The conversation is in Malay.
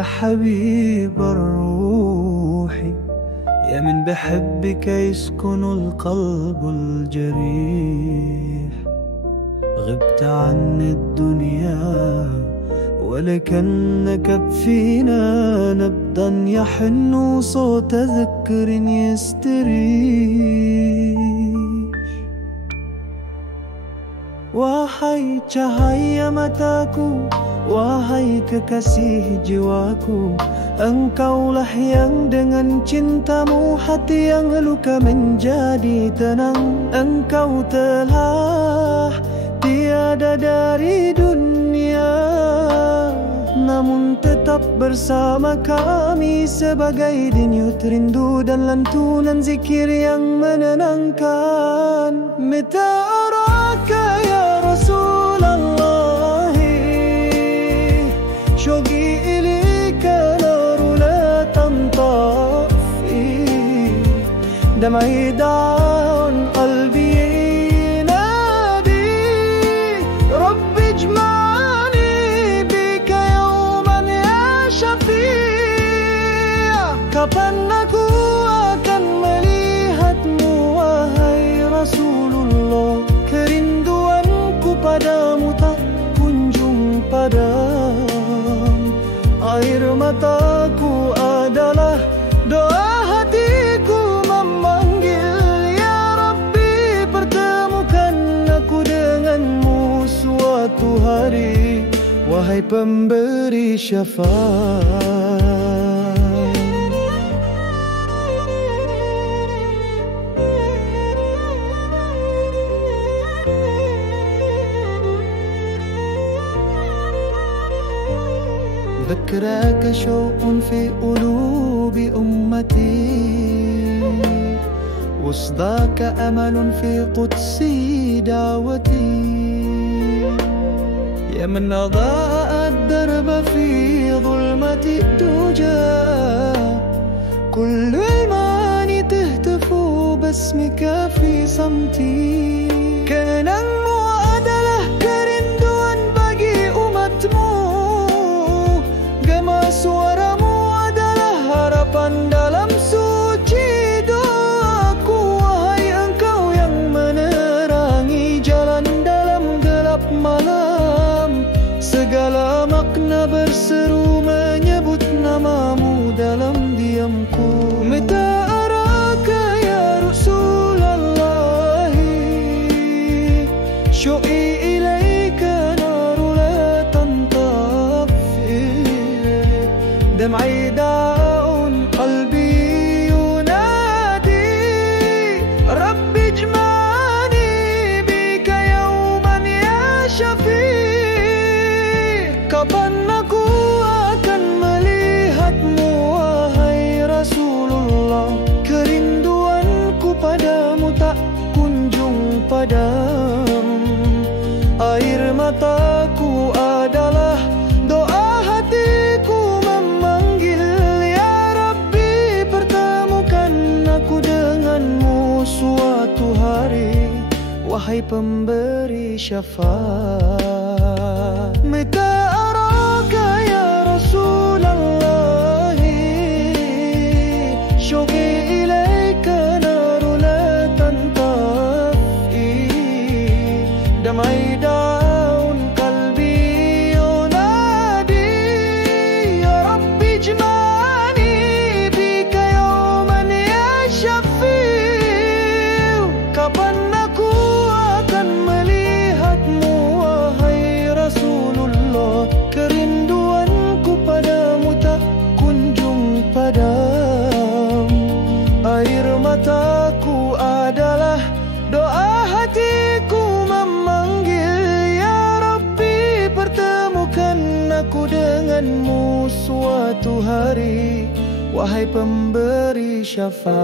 يا حبيب الروح، يا من بحبك يسكن القلب الجريح. غبت عن الدنيا ولكنك بفينا نبضا يحن، صوت ذكر يستريح. Wahai cahaya mataku, wahai kekasih jiwaku, engkaulah yang dengan cintamu hati yang luka menjadi tenang. Engkau telah tiada dari dunia, namun tetap bersama kami sebagai denyut rindu dan lantunan zikir yang menenangkan. Mita araka ya Rasulullah, syauqi ilaika naru la tantafi, dam'i daun qalbi kapan aku akan melihatmu wahai Rasulullah. Kerinduanku padamu tak kunjung padam. Air mataku adalah doa hatiku memanggil, ya Rabbi pertemukan aku denganmu suatu hari, wahai pemberi syafaat. ذكراك شوق في قلوب أمتي، وصداك أمل في قدس دعوتي. يا من أضاء الدرب في ظلمة الدجى، كل المعاني تهتف باسمك في صمتي. Kenangmu adalah kerinduan bagi umatmu, suaramu adalah harapan dalam suci doaku. Wahai engkau yang menerangi jalan dalam gelap malam, segala makna berseru menyebut namamu dalam diamku. Mita araka ya Rasulullah, syauqi ilaika naru la tantafi, دمعي داء قلبي ينادي. رب اجمعني بك يوما يا شفيع. Kapan aku akan melihatmu wahai Rasulullah. Kerinduanku padamu tak kunjung padam. Air mataku adalah doa hatiku memanggil, ya Rabbi pertemukan aku denganmu suatu hari, wahai pemberi syafaat. Mita araka ya Rasulullah, syauqi ilaika naru la tantafi, dam'i daun qalbi yunadi. Ya Rabbi ijma'ni bika yawman ya syafi'u. Kapan aku akan melihatmu wahai Rasulullah. Kerinduanku padamu tak kunjung padam. Air mataku adalah doa hatiku memanggil, ya Rabbi pertemukan aku denganmu suatu hari, wahai pemberi syafaat.